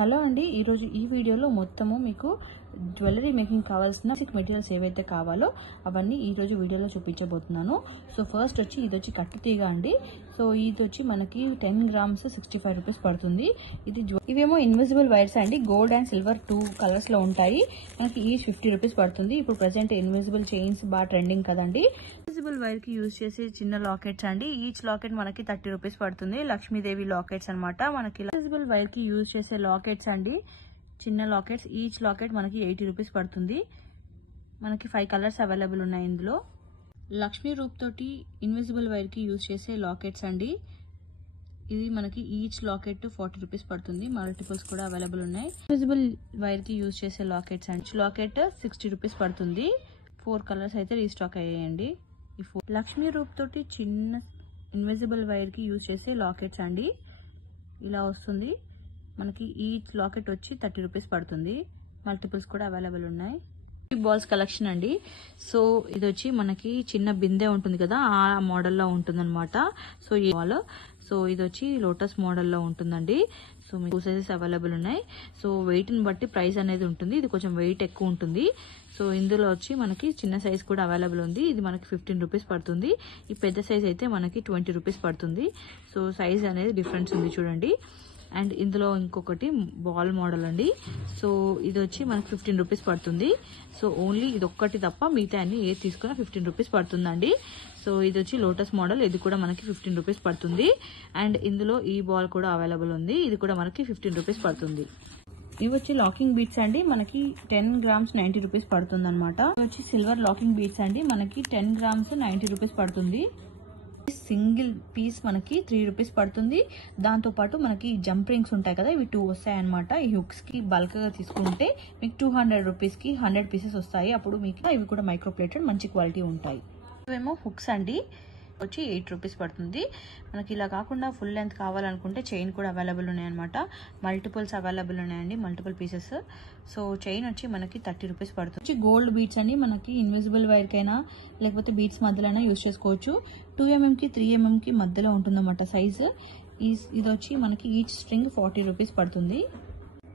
Hello అండి, ఈరోజు ఈ వీడియోలో మొత్తము మీకు జ్యువెలరీ మేకింగ్ కావాల్సిన బేసిక్ మెటీరియల్స్ ఏవైతే కావాలో అవన్నీ ఈరోజు వీడియోలో చూపించబోతున్నాను. సో ఫస్ట్ వచ్చి ఇది వచ్చి కట్టు తీగ అండి. సో ఇది వచ్చి మనకి 10 గ్రామ్స్ 65 రూపీస్ పడుతుంది. ఇవేమో ఇన్విజిబుల్ వైర్స్ అండి, గోల్డ్ అండ్ సిల్వర్ 2 కలర్స్ లో ఉంటాయి. మనకి ఈచ్ 50 రూపీస్ పడుతుంది. ఇప్పుడు ప్రెసెంట్ ఇన్విజిబుల్ చైన్స్ బాగా ట్రెండింగ్ కదండి. ఇన్విజిబుల్ వైర్ కి యూజ్ చేసే చిన్న లాకెట్స్ అండి. ఈచ్ లాకెట్ మనకి 30 రూపీస్ పడుతుంది. లక్ష్మీదేవి లాకెట్స్ అనమాట. మనకి ఇన్విజిబుల్ వైర్ కి యూజ్ చేసే లాకెట్స్ అండి, చిన్న లాకెట్స్. ఈచ్ లాకెట్ మనకి 80 రూపీస్ పడుతుంది. మనకి 5 కలర్స్ అవైలబుల్ ఉన్నాయి ఇందులో. లక్ష్మీ రూప్ తోటి ఇన్విజిబుల్ వైర్ కి యూజ్ చేసే లాకెట్స్ అండి. ఇది మనకి ఈచ్ లాకెట్ 40 రూపీస్ పడుతుంది. మల్టిపుల్స్ కూడా అవైలబుల్ ఉన్నాయి. ఇన్విజిబుల్ వైర్ కి యూజ్ చేసే లాకెట్స్ అండి, లాకెట్ 60 రూపీస్ పడుతుంది. 4 కలర్స్ అయితే రీస్టాక్ అయ్యాయండి. లక్ష్మీ రూప్ తోటి చిన్న ఇన్విజిబుల్ వైర్ కి యూజ్ చేసే లాకెట్స్ అండి. ఇలా వస్తుంది. మనకి ఈచ్ లాకెట్ వచ్చి 30 రూపీస్ పడుతుంది. మల్టిపుల్స్ కూడా అవైలబుల్ ఉన్నాయి. బాల్స్ కలెక్షన్ అండి. సో ఇది వచ్చి మనకి చిన్న బిందె ఉంటుంది కదా, ఆ మోడల్లో ఉంటుంది అనమాట. సో ఈ బాల్, సో ఇది వచ్చి లోటస్ మోడల్లో ఉంటుందండి. సో మీకు 2 సైజెస్ అవైలబుల్ ఉన్నాయి. సో వెయిట్ ని బట్టి ప్రైస్ అనేది ఉంటుంది. ఇది కొంచెం వెయిట్ ఎక్కువ ఉంటుంది. సో ఇందులో వచ్చి మనకి చిన్న సైజ్ కూడా అవైలబుల్ ఉంది. ఇది మనకి 15 రూపీస్ పడుతుంది. ఈ పెద్ద సైజ్ అయితే మనకి 20 రూపీస్ పడుతుంది. సో సైజ్ అనేది డిఫరెన్స్ ఉంది చూడండి. అండ్ ఇందులో ఇంకొకటి బాల్ మోడల్ అండి. సో ఇది వచ్చి మనకి 15 రూపీస్ పడుతుంది. సో ఓన్లీ ఇది ఒక్కటి తప్ప మిగతా అన్ని ఏది తీసుకున్నా 15 రూపీస్ పడుతుందండి. సో ఇది వచ్చి లోటస్ మోడల్, ఇది కూడా మనకి 15 రూపీస్ పడుతుంది. అండ్ ఇందులో ఈ బాల్ కూడా అవైలబుల్ ఉంది. ఇది కూడా మనకి 15 రూపీస్ పడుతుంది. ఇవి వచ్చి లాకింగ్ బీట్స్ అండి. మనకి 10 గ్రామ్స్ 90 రూపీస్ పడుతుంది అనమాట. ఇవి వచ్చి సిల్వర్ లాకింగ్ బీట్స్ అండి. మనకి 10 గ్రామ్స్ 90 రూపీస్ పడుతుంది. సింగిల్ పీస్ మనకి 3 రూపీస్ పడుతుంది. దాంతో పాటు మనకి జంప్ రింగ్స్ ఉంటాయి కదా, ఇవి 2 వస్తాయి అనమాట. ఈ హుక్స్ కి బల్క్ గా తీసుకుంటే మీకు 200 రూపీస్ కి 100 పీసెస్ వస్తాయి. అప్పుడు మీకు ఇవి కూడా మైక్రో ప్లేటెడ్ మంచి క్వాలిటీ ఉంటాయి. ఇవేమో హుక్స్ అండి, వచ్చి 8 రూపీస్ పడుతుంది. మనకి ఇలా కాకుండా ఫుల్ లెంత్ కావాలనుకుంటే చైన్ కూడా అవైలబుల్ ఉన్నాయన్నమాట. మల్టిపుల్స్ అవైలబుల్ ఉన్నాయండి, మల్టిపుల్ పీసెస్. సో చైన్ వచ్చి మనకి 30 రూపీస్ పడుతుంది. గోల్డ్ బీట్స్ అని మనకి ఇన్విజిబుల్ వైర్ కైనా లేకపోతే బీట్స్ మధ్యలో యూజ్ చేసుకోవచ్చు. 2mm కి 3mm కి మధ్యలో ఉంటుందన్నమాట సైజు. ఇది వచ్చి మనకి ఈచ్ స్ట్రింగ్ 40 రూపీస్ పడుతుంది.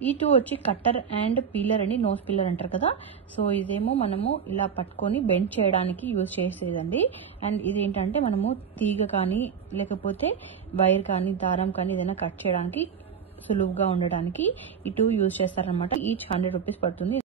ఈ 2 వచ్చి కట్టర్ అండ్ పీలర్ అండి, నోస్ పీలర్ అంటారు కదా. సో ఇదేమో మనము ఇలా పట్టుకొని బెండ్ చేయడానికి యూజ్ చేసేదండి. అండ్ ఇదేంటంటే మనము తీగ కానీ లేకపోతే వైర్ కానీ దారం కానీ ఏదైనా కట్ చేయడానికి సులువుగా ఉండడానికి ఈ 2 యూజ్ చేస్తారనమాట. ఈచ్ 100 రూపీస్ పడుతుంది.